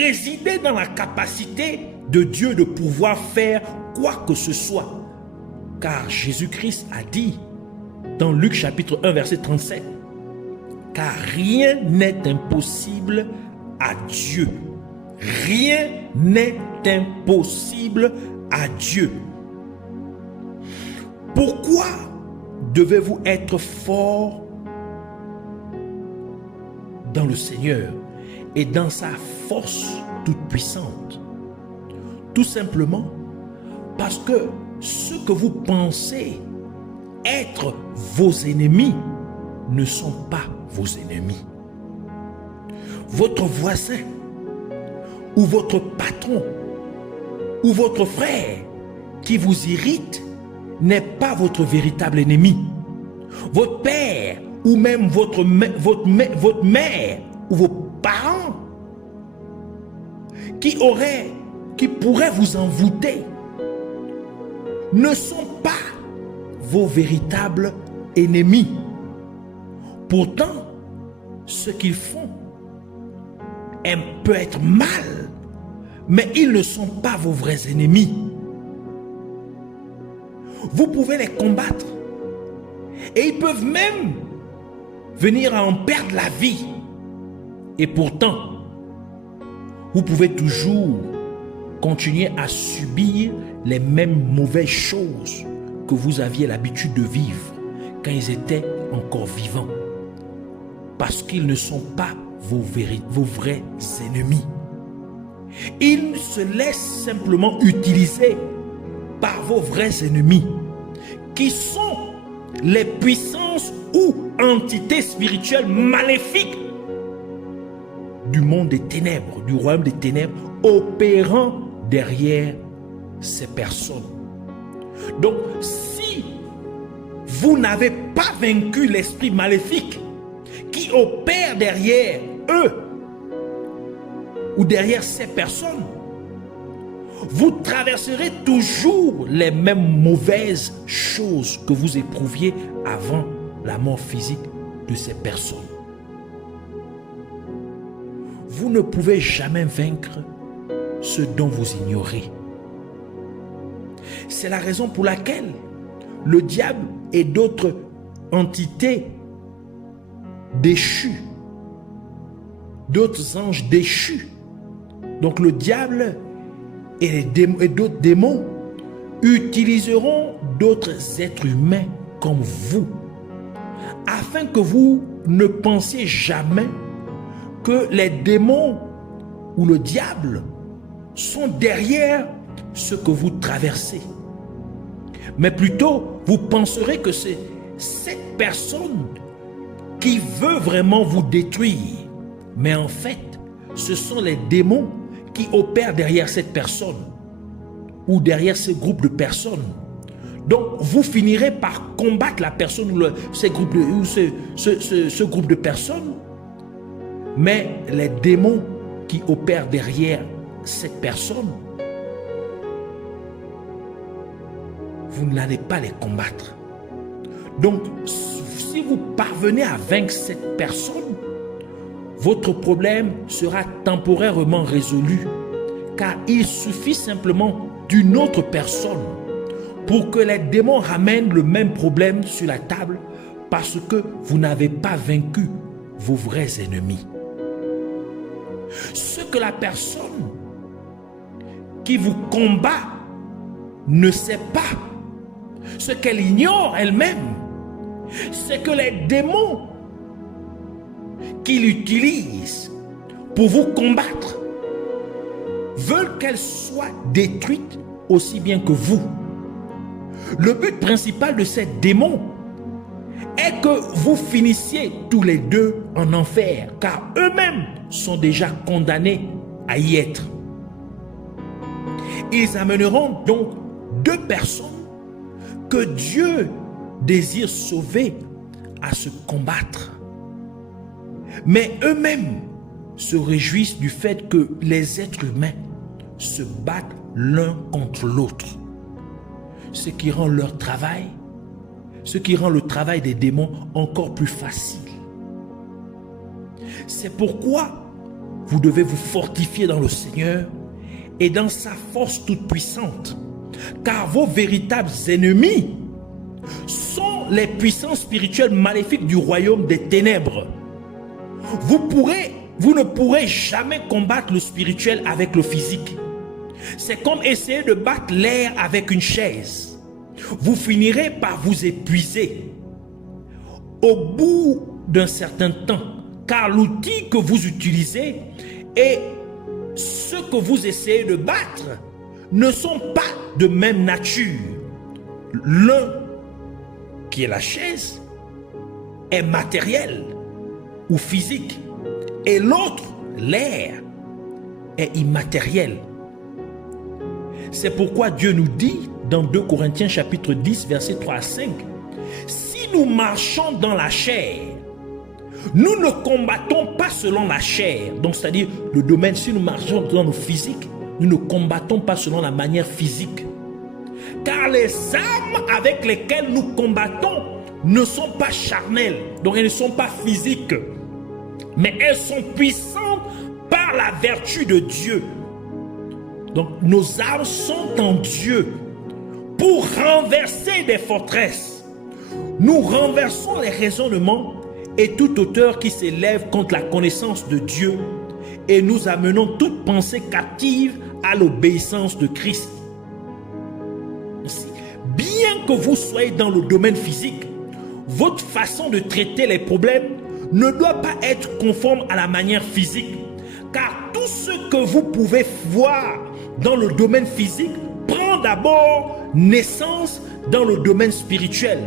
résider dans la capacité de Dieu de pouvoir faire quoi que ce soit. Car Jésus-Christ a dit dans Luc chapitre 1 verset 37, car rien n'est impossible à Dieu. Rien n'est impossible à Dieu. Pourquoi devez-vous être fort dans le Seigneur et dans sa force toute puissante? Tout simplement parce que ceux que vous pensez être vos ennemis ne sont pas vos ennemis. Votre voisin ou votre patron ou votre frère qui vous irrite n'est pas votre véritable ennemi. Votre père ou même votre mère ou vos parents qui pourraient vous envoûter ne sont pas vos véritables ennemis. Pourtant, ce qu'ils font peut être mal, mais ils ne sont pas vos vrais ennemis. Vous pouvez les combattre et ils peuvent même venir à en perdre la vie. Et pourtant, vous pouvez toujours continuer à subir les mêmes mauvaises choses que vous aviez l'habitude de vivre quand ils étaient encore vivants. Parce qu'ils ne sont pas vos vrais ennemis. Ils se laissent simplement utiliser par vos vrais ennemis, qui sont les puissances ou entités spirituelles maléfiques du monde des ténèbres, du royaume des ténèbres, opérant derrière ces personnes. Donc, si vous n'avez pas vaincu l'esprit maléfique qui opère derrière eux ou derrière ces personnes, vous traverserez toujours les mêmes mauvaises choses que vous éprouviez avant la mort physique de ces personnes. Vous ne pouvez jamais vaincre ce dont vous ignorez. C'est la raison pour laquelle le diable et d'autres entités déchues, d'autres anges déchus, donc le diable et d'autres démons utiliseront d'autres êtres humains comme vous, afin que vous ne pensiez jamais que les démons ou le diable sont derrière ce que vous traversez. Mais plutôt, vous penserez que c'est cette personne qui veut vraiment vous détruire. Mais en fait, ce sont les démons qui opèrent derrière cette personne ou derrière ce groupe de personnes. Donc, vous finirez par combattre la personne ou ce groupe de personnes, mais les démons qui opèrent derrière cette personne, vous n'allez pas les combattre. Donc, si vous parvenez à vaincre cette personne, votre problème sera temporairement résolu, car il suffit simplement d'une autre personne pour que les démons ramènent le même problème sur la table, parce que vous n'avez pas vaincu vos vrais ennemis. Ce que la personne qui vous combat ne sait pas, ce qu'elle ignore elle-même, c'est que les démons qu'il utilise pour vous combattre veulent qu'elle soit détruite aussi bien que vous. Le but principal de ces démons est que vous finissiez tous les deux en enfer, car eux-mêmes sont déjà condamnés à y être. Ils amèneront donc deux personnes que Dieu désire sauver à se combattre. Mais eux-mêmes se réjouissent du fait que les êtres humains se battent l'un contre l'autre. Ce qui rend leur travail, ce qui rend le travail des démons encore plus facile. C'est pourquoi vous devez vous fortifier dans le Seigneur et dans sa force toute puissante. Car vos véritables ennemis sont les puissances spirituelles maléfiques du royaume des ténèbres. Vous ne pourrez jamais combattre le spirituel avec le physique. C'est comme essayer de battre l'air avec une chaise. Vous finirez par vous épuiser au bout d'un certain temps, car l'outil que vous utilisez et ce que vous essayez de battre ne sont pas de même nature. L'un, qui est la chaise, est matériel ou physique, et l'autre, l'air, est immatériel. C'est pourquoi Dieu nous dit dans 2 Corinthiens chapitre 10 versets 3 à 5, si nous marchons dans la chair, nous ne combattons pas selon la chair. Donc c'est-à-dire le domaine, si nous marchons dans le physique, nous ne combattons pas selon la manière physique. Car les armes avec lesquelles nous combattons ne sont pas charnelles, donc elles ne sont pas physiques, mais elles sont puissantes par la vertu de Dieu. Donc nos armes sont en Dieu pour renverser des forteresses. Nous renversons les raisonnements et toute hauteur qui s'élève contre la connaissance de Dieu, et nous amenons toute pensée captive à l'obéissance de Christ. Bien que vous soyez dans le domaine physique, votre façon de traiter les problèmes ne doit pas être conforme à la manière physique, car tout ce que vous pouvez voir dans le domaine physique prend d'abord naissance dans le domaine spirituel.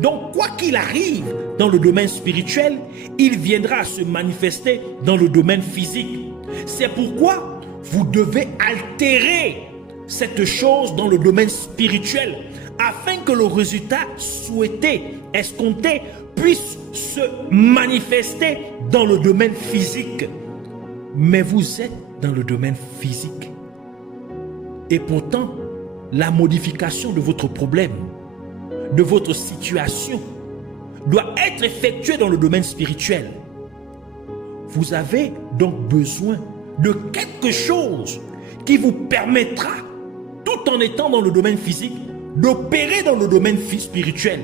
Donc quoi qu'il arrive dans le domaine spirituel, il viendra à se manifester dans le domaine physique. C'est pourquoi vous devez altérer cette chose dans le domaine spirituel afin que le résultat souhaité, escompté, puisse se manifester dans le domaine physique. Mais vous êtes dans le domaine physique. Et pourtant, la modification de votre problème, de votre situation, doit être effectuée dans le domaine spirituel. Vous avez donc besoin de quelque chose qui vous permettra, tout en étant dans le domaine physique, d'opérer dans le domaine spirituel.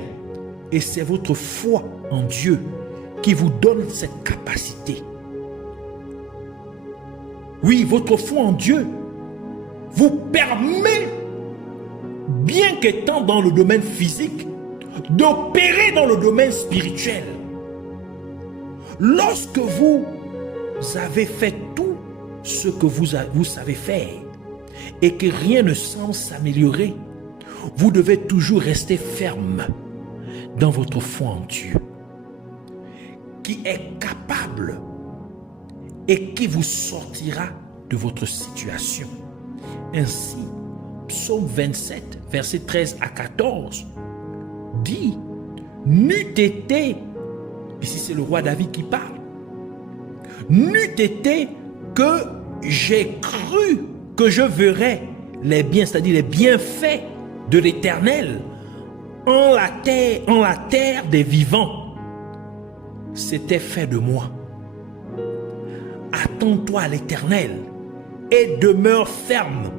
Et c'est votre foi en Dieu qui vous donne cette capacité. Oui, votre foi en Dieu vous permet, bien qu'étant dans le domaine physique, d'opérer dans le domaine spirituel. Lorsque vous avez fait tout ce que vous savez faire et que rien ne semble s'améliorer, vous devez toujours rester ferme dans votre foi en Dieu, qui est capable et qui vous sortira de votre situation. Ainsi, Psaume 27, versets 13 à 14, dit, n'eût été, ici c'est le roi David qui parle, n'eût été que j'ai cru que je verrais les biens, c'est-à-dire les bienfaits de l'Éternel en la terre des vivants, c'était fait de moi. Attends-toi à l'Éternel et demeure ferme,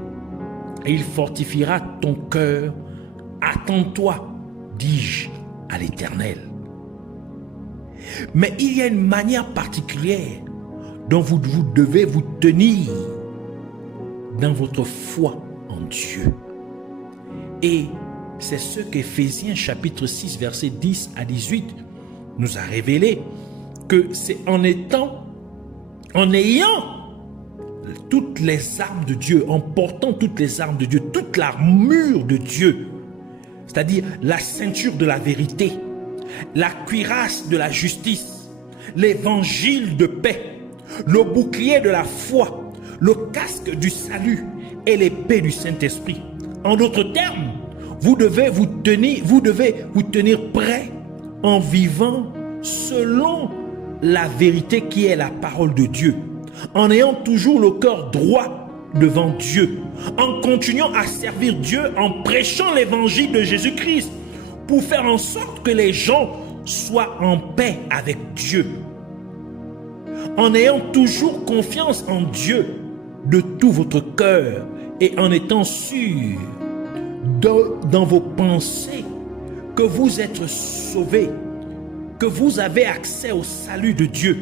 et il fortifiera ton cœur. Attends-toi, dis-je, à l'Éternel. Mais il y a une manière particulière dont vous devez vous tenir dans votre foi en Dieu. Et c'est ce qu'Éphésiens chapitre 6 verset 10 à 18 nous a révélé, que c'est en ayant toutes les armes de Dieu, en portant toutes les armes de Dieu, toute l'armure de Dieu, c'est-à-dire la ceinture de la vérité, la cuirasse de la justice, l'évangile de paix, le bouclier de la foi, le casque du salut et l'épée du Saint-Esprit. En d'autres termes, vous devez vous tenir prêt en vivant selon la vérité qui est la parole de Dieu, en ayant toujours le cœur droit devant Dieu, en continuant à servir Dieu, en prêchant l'évangile de Jésus-Christ, pour faire en sorte que les gens soient en paix avec Dieu, en ayant toujours confiance en Dieu de tout votre cœur et en étant sûr dans vos pensées que vous êtes sauvés, que vous avez accès au salut de Dieu,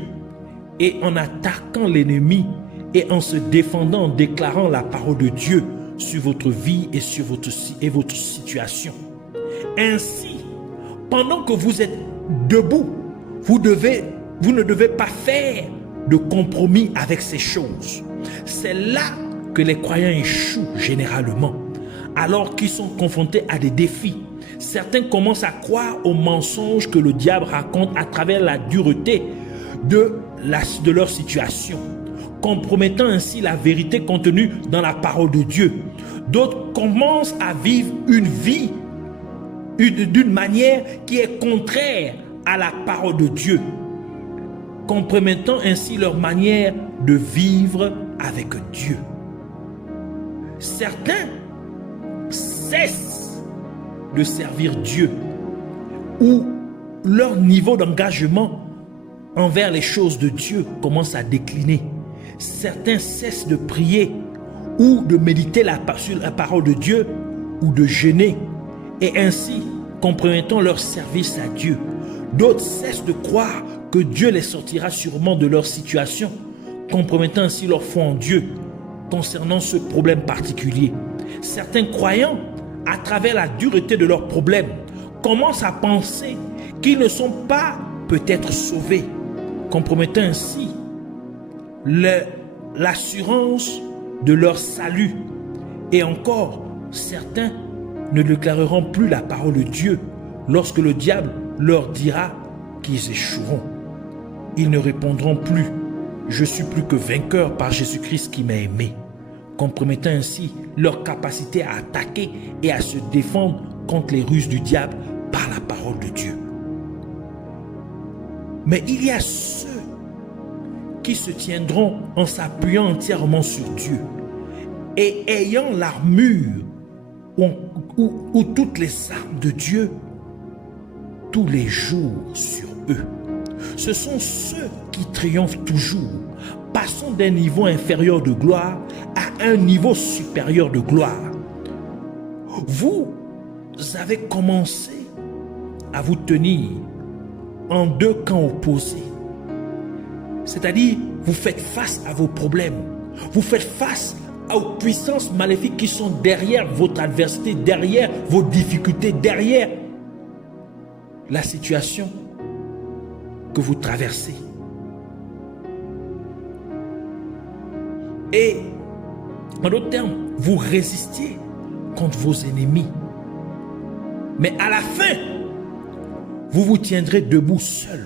et en attaquant l'ennemi et en se défendant, en déclarant la parole de Dieu sur votre vie et sur votre situation. Ainsi, pendant que vous êtes debout, vous ne devez pas faire de compromis avec ces choses. C'est là que les croyants échouent généralement, alors qu'ils sont confrontés à des défis. Certains commencent à croire aux mensonges que le diable raconte à travers la dureté de leur situation, compromettant ainsi la vérité contenue dans la parole de Dieu. D'autres commencent à vivre une vie d'une manière qui est contraire à la parole de Dieu, compromettant ainsi leur manière de vivre avec Dieu. Certains cessent de servir Dieu, ou leur niveau d'engagement envers les choses de Dieu commence à décliner. Certains cessent de prier ou de méditer sur la parole de Dieu ou de jeûner, et ainsi compromettant leur service à Dieu. D'autres cessent de croire que Dieu les sortira sûrement de leur situation, compromettant ainsi leur foi en Dieu concernant ce problème particulier. Certains croyants, à travers la dureté de leurs problèmes, commencent à penser qu'ils ne sont pas peut-être sauvés, compromettant ainsi l'assurance de leur salut. Et encore, certains ne déclareront plus la parole de Dieu lorsque le diable leur dira qu'ils échoueront. Ils ne répondront plus « Je suis plus que vainqueur par Jésus-Christ qui m'a aimé », compromettant ainsi leur capacité à attaquer et à se défendre contre les ruses du diable par la parole de Dieu. Mais il y a ceux qui se tiendront en s'appuyant entièrement sur Dieu et ayant l'armure ou toutes les armes de Dieu tous les jours sur eux. Ce sont ceux qui triomphent toujours, passant d'un niveau inférieur de gloire à un niveau supérieur de gloire. Vous avez commencé à vous tenir en deux camps opposés. C'est-à-dire, vous faites face à vos problèmes. Vous faites face aux puissances maléfiques qui sont derrière votre adversité, derrière vos difficultés, derrière la situation que vous traversez. Et, en d'autres termes, vous résistiez contre vos ennemis. Mais à la fin, vous vous tiendrez debout seul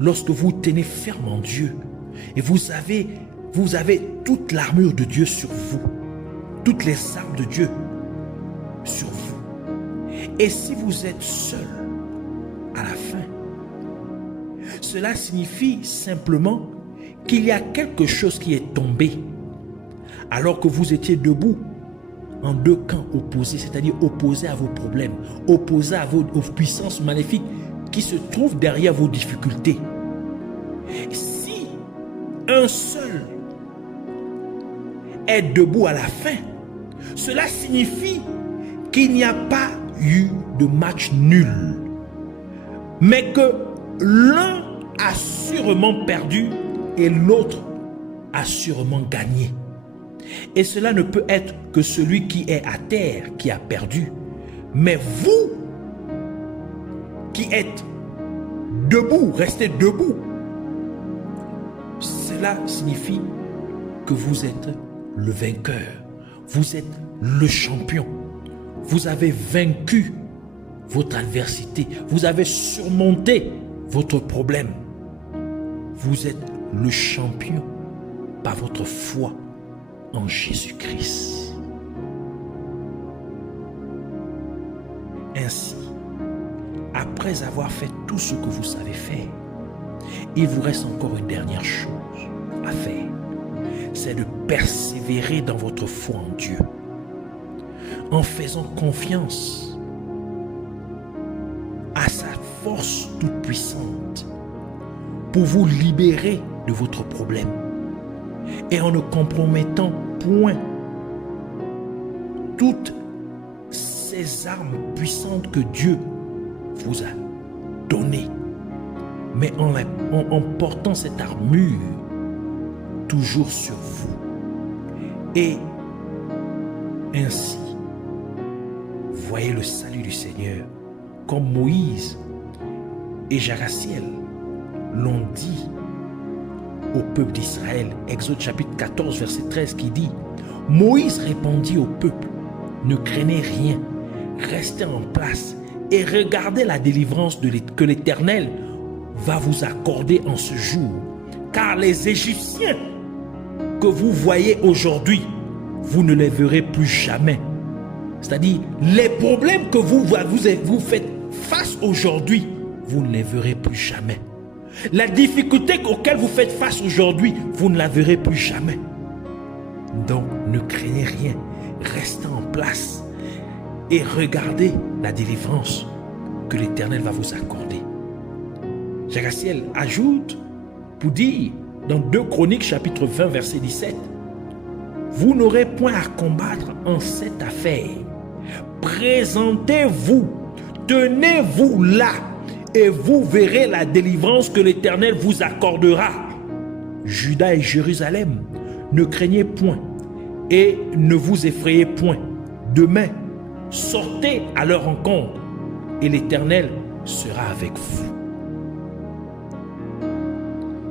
lorsque vous tenez ferme en Dieu et vous avez toute l'armure de Dieu sur vous, toutes les armes de Dieu sur vous. Et si vous êtes seul à la fin, cela signifie simplement qu'il y a quelque chose qui est tombé alors que vous étiez debout en deux camps opposés, c'est-à-dire opposés à vos problèmes, opposés aux puissances maléfiques qui se trouvent derrière vos difficultés. Si un seul est debout à la fin, cela signifie qu'il n'y a pas eu de match nul, mais que l'un a sûrement perdu et l'autre a sûrement gagné. Et cela ne peut être que celui qui est à terre qui a perdu, mais vous qui êtes debout, restez debout. Cela signifie que vous êtes le vainqueur, vous êtes le champion. Vous avez vaincu votre adversité, vous avez surmonté votre problème. Vous êtes le champion par votre foi en Jésus-Christ. Ainsi, après avoir fait tout ce que vous savez faire, il vous reste encore une dernière chose à faire. C'est de persévérer dans votre foi en Dieu, en faisant confiance à sa force toute puissante pour vous libérer de votre problème et en ne compromettant point toutes ces armes puissantes que Dieu vous a données, mais en portant cette armure toujours sur vous. Et ainsi, voyez le salut du Seigneur, comme Moïse et Jaraciel l'ont dit au peuple d'Israël. Exode chapitre 14, verset 13 qui dit: Moïse répondit au peuple: ne craignez rien, restez en place et regardez la délivrance que l'Éternel va vous accorder en ce jour. Car les Égyptiens que vous voyez aujourd'hui, vous ne les verrez plus jamais. C'est-à-dire, les problèmes que vous faites face aujourd'hui, vous ne les verrez plus jamais. La difficulté auquel vous faites face aujourd'hui, vous ne la verrez plus jamais. Donc, ne craignez rien. Restez en place et regardez la délivrance que l'Éternel va vous accorder. Jaraciel ajoute pour dire dans 2 Chroniques chapitre 20 verset 17: vous n'aurez point à combattre en cette affaire. Présentez-vous, tenez-vous là et vous verrez la délivrance que l'Éternel vous accordera. Juda et Jérusalem, ne craignez point et ne vous effrayez point. Demain, sortez à leur rencontre et l'Éternel sera avec vous.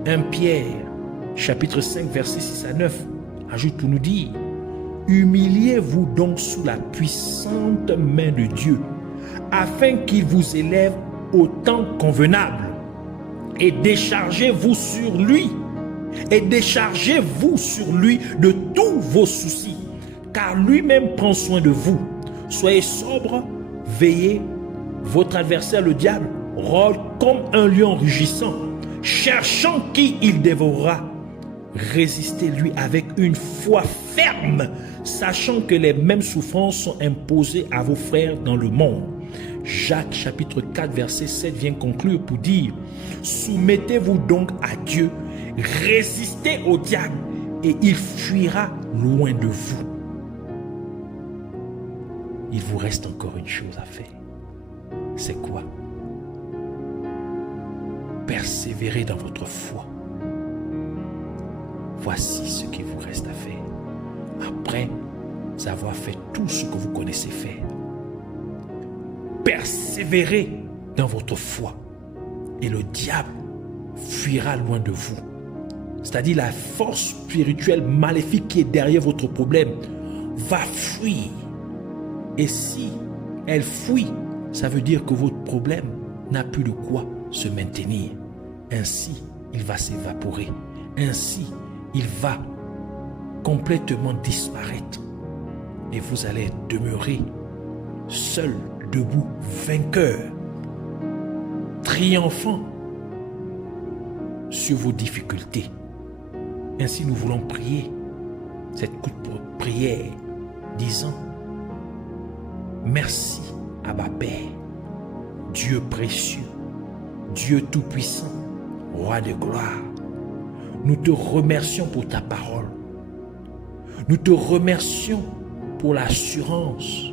1 Pierre, chapitre 5, versets 6 à 9, ajoute pour nous dire: humiliez-vous donc sous la puissante main de Dieu, afin qu'il vous élève au temps convenable, et déchargez-vous sur lui de tous vos soucis, car lui-même prend soin de vous. Soyez sobre, veillez. Votre adversaire, le diable, rôde comme un lion rugissant, cherchant qui il dévorera. Résistez-lui avec une foi ferme, sachant que les mêmes souffrances sont imposées à vos frères dans le monde. Jacques chapitre 4 verset 7 vient conclure pour dire: soumettez-vous donc à Dieu, résistez au diable et il fuira loin de vous. Il vous reste encore une chose à faire. C'est quoi? Persévérez dans votre foi. Voici ce qu'il vous reste à faire. Après avoir fait tout ce que vous connaissez faire, persévérez dans votre foi et le diable fuira loin de vous. C'est-à-dire la force spirituelle maléfique qui est derrière votre problème va fuir. Et si elle fuit, ça veut dire que votre problème n'a plus de quoi se maintenir. Ainsi, il va s'évaporer. Ainsi, il va complètement disparaître. Et vous allez demeurer seul, debout, vainqueur, triomphant sur vos difficultés. Ainsi, nous voulons prier cette courte prière disant: merci, Abba Père, Dieu précieux, Dieu tout-puissant, Roi de gloire. Nous te remercions pour ta parole. Nous te remercions pour l'assurance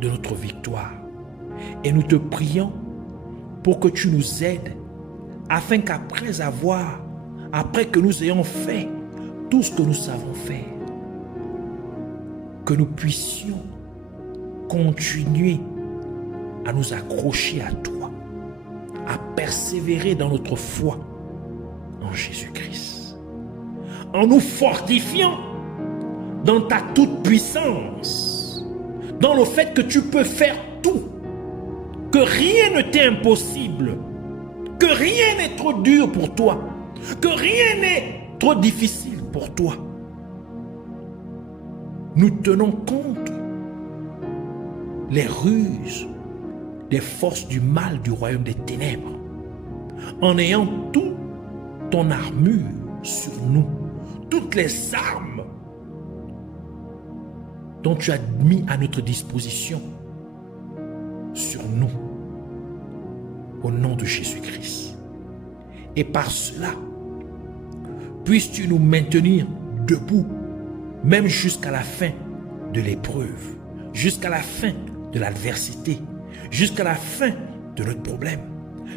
de notre victoire. Et nous te prions pour que tu nous aides afin qu'après que nous ayons fait tout ce que nous savons faire, que nous puissions continuer à nous accrocher à toi, à persévérer dans notre foi en Jésus-Christ, en nous fortifiant dans ta toute-puissance, dans le fait que tu peux faire tout, que rien ne t'est impossible, que rien n'est trop dur pour toi, que rien n'est trop difficile pour toi. Nous tenons compte les ruses des forces du mal du royaume des ténèbres, en ayant toute ton armure sur nous, toutes les armes dont tu as mis à notre disposition sur nous, au nom de Jésus-Christ. Et par cela, Puisses-tu nous maintenir debout, même jusqu'à la fin de l'épreuve, jusqu'à la fin de l'adversité, jusqu'à la fin de notre problème.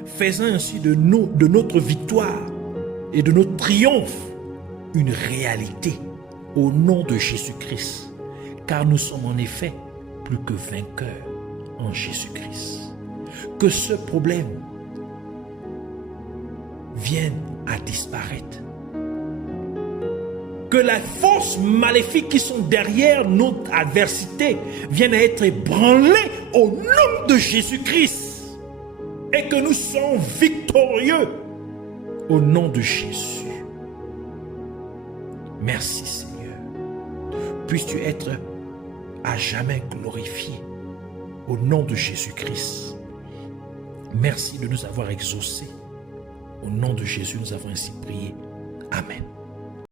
Faisant ainsi de notre victoire et de notre triomphe une réalité au nom de Jésus-Christ, car nous sommes en effet plus que vainqueurs en Jésus-Christ. Que ce problème vienne à disparaître. Que les forces maléfiques qui sont derrière notre adversité viennent à être ébranlées au nom de Jésus-Christ. Et que nous soyons victorieux au nom de Jésus. Merci Seigneur. Puisses-tu être à jamais glorifié au nom de Jésus-Christ. Merci de nous avoir exaucés. Au nom de Jésus, nous avons ainsi prié. Amen.